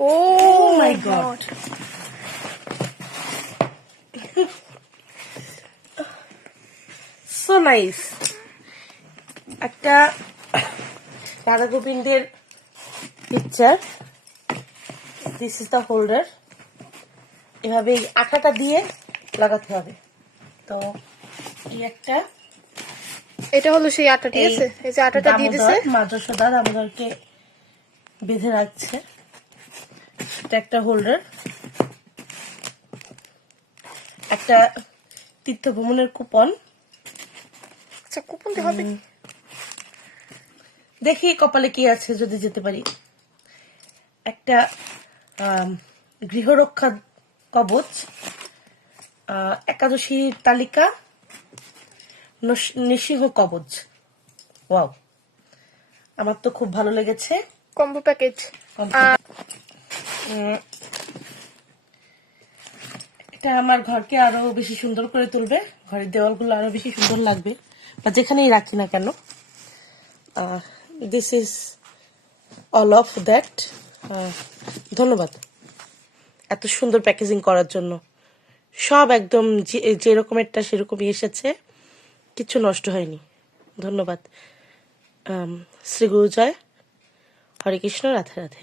Oh my god. So nice. একটা রাধা গোবিন্দের picture. This is the holder. এভাবে আঠাটা দিয়ে লাগাতে হবে। তো এই একটা, এটা হলো সেই আটা, ঠিক আছে? এই যে আটাটা দিয়ে দিছে, মা যশোদা দামোদরকে বেঁধে রাখছে। এটা একটা হোল্ডার, একটা তীর্থ ভ্রমণের কুপন। আচ্ছা, কুপন তো হবে। দেখি কপালে কি আছে, যদি যেতে পারি। একটা গৃহরক্ষা কবচ, একাদশীর তালিকা, নৃসিংহ কবচ। ওয়াও, আমার তো খুব ভালো লেগেছে। Combo package. এটা আমার ঘরকে আরো বেশি সুন্দর করে তুলবে, ঘরের দেওয়ালগুলো আরো বেশি সুন্দর লাগবে, বা যেখানেই রাখি না কেন। This is all of that. ধন্যবাদ এত সুন্দর প্যাকেজিং করার জন্য। সব একদম যেরকমেরটা সেরকমই এসেছে, কিছু নষ্ট হয়নি। ধন্যবাদ। শ্রী গুরু জয়, হরে কৃষ্ণ, রাধে রাধে।